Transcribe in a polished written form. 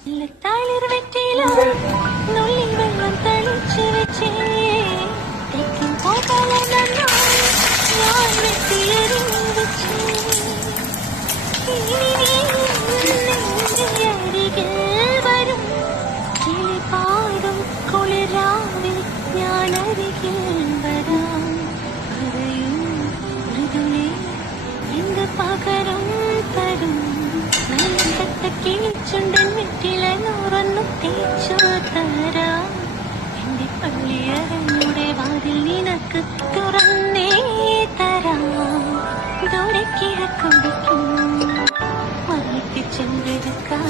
തളിർ വെറ്റില നുള്ളി വെള്ളം തളിച്ചു വെച്ചേ തെക്കും പോകല ഞാൻ വെട്ടിയറിഞ്ഞു വെച്ചേ അരികിൽ വരും കിളിപാടും കുളിരാവിൽ ഞാൻ അരികിൽ വരാം പറയൂ മൃദുലേ എന്ത് പകരം തരും നല്ലത്ത കിളിച്ചുണ്ടൻ വെറ്റില നൂറൊന്നു തേച്ചു തരാം എന്റെ പള്ളിയറയുടെ വാതിൽ നിനക്ക് തുറന്നേ തരാം ദൂരെ കിഴക്കുടിക്കും മറിക്ക് ചെമ്പെടുക്കാം